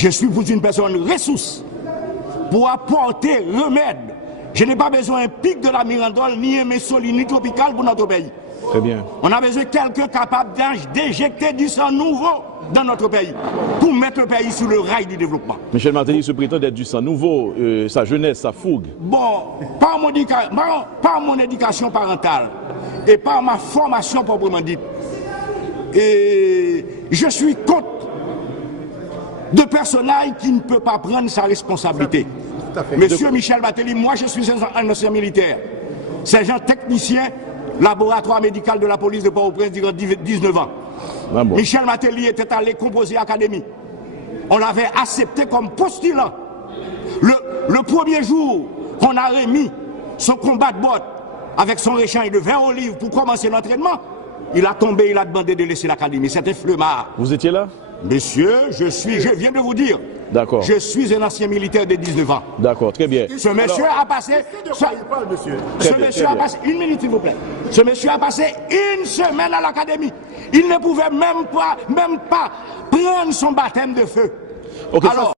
Je suis pour une personne ressource, pour apporter remède. Je n'ai pas besoin d'un pic de la Mirandole, ni un Mussolini tropical pour notre pays. Très bien. On a besoin de quelqu'un capable d'injecter du sang nouveau dans notre pays, pour mettre le pays sur le rail du développement. Michel Martelly se prétend d'être du sang nouveau, sa jeunesse, sa fougue. Bon, par mon éducation parentale et par ma formation proprement dite, et je suis contre de personnage qui ne peut pas prendre sa responsabilité. Monsieur Michel Martelly, moi je suis un ancien militaire, sergent technicien, laboratoire médical de la police de Port-au-Prince durant 19 ans. Ah bon. Michel Martelly était allé composer l'académie. On l'avait accepté comme postulant. Le premier jour qu'on a remis son combat de botte avec son réchamp et de vin olive pour commencer l'entraînement, il a tombé, il a demandé de laisser l'académie. C'était flemmard. Vous étiez là? Monsieur, je viens de vous dire. D'accord. Je suis un ancien militaire de 19 ans. D'accord, très bien. Ce monsieur a passé. Ce monsieur a passé. Une minute, s'il vous plaît. Ce monsieur a passé une semaine à l'académie. Il ne pouvait même pas prendre son baptême de feu. Okay, alors.